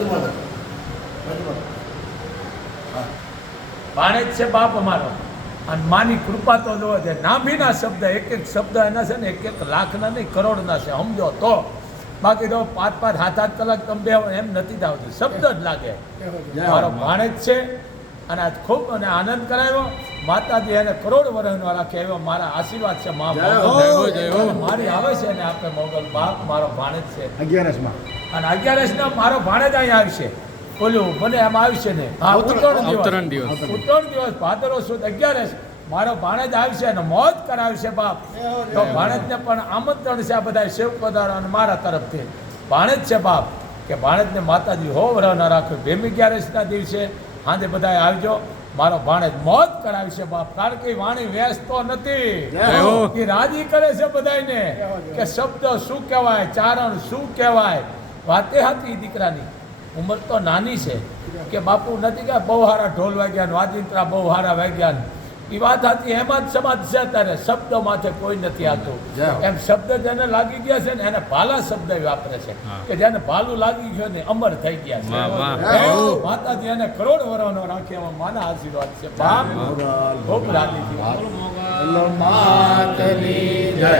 બાજુમાં બાજુમાં હા. ભાણેજ છે બાપ અમારો. અને માની કૃપા તો જોવા છે નાભીના શબ્દ એક એક શબ્દ એના છે ને એક એક લાખના નહીં કરોડના છે સમજો તો. બાકી તો પાંચ પાંચ સાત આઠ કલાક તમે બે એમ નથી આવતું શબ્દ જ લાગે. મારો ભાણેજ છે. અને આજ ખૂબ અને આનંદ કરાવ્યો. માતાજી એને કરોડ વર્ષનો રાખે એવો મારા આશીર્વાદ છે મા. મારી આવે છે અને આપણે મોગલ બાપ મારો ભાણેજ છે. અગિયારસમાં. અને અગિયારસના મારો ભાણેજ અહીંયા આવશે. બોલ્યું મને એમ આવશે ને હા ઉત્તરણ દિવસ. દિવસ. ઉત્તરણ દિવસ ભાદરો સુદ અગિયારસ. મારો ભાણેજ આવશે અને મોજ કરાવશે બાપ. તો ભાણેજને પણ આમંત્રણ છે આ બધા સેવકોદાર અને મારા તરફથી. ભાણેજ છે બાપ કે ભાણેજને માતાજી હો વરહ ન રાખે. ભેમી અગિયારસના દિવસે હાંજે બધા આવજો. મારો ભાણેજ કરાવી છે બાપ. કારણ કે વાણી વ્યસ્તો નથી. એ રાજી કરે છે બધાને કે શબ્દ શું કહેવાય ચારણ શું કહેવાય? વાતે હતી દીકરાની. ઉંમર તો નાની છે. કે બાપુ નથી કે બહુ સારા ઢોલ વાગ્યા વાજિંત્રા બહુ સારા વાગ્યા ને એ વાત હતી એમાં જ સમાજ છે અત્યારે શબ્દ માથે કોઈ નથી આવતું એમ શબ્દ જેને લાગી ગયા છે ને એને ભાલા શબ્દ વાપરે છે કે જેને ભાલું લાગી ગયું ને અમર થઈ ગયા છે. વાહ, વાહ. માતાજી એને કરોડ વરોનો રાખ્યા એમાં માના આશીર્વાદ છે. બાપ ખૂબ રાજી માતની જય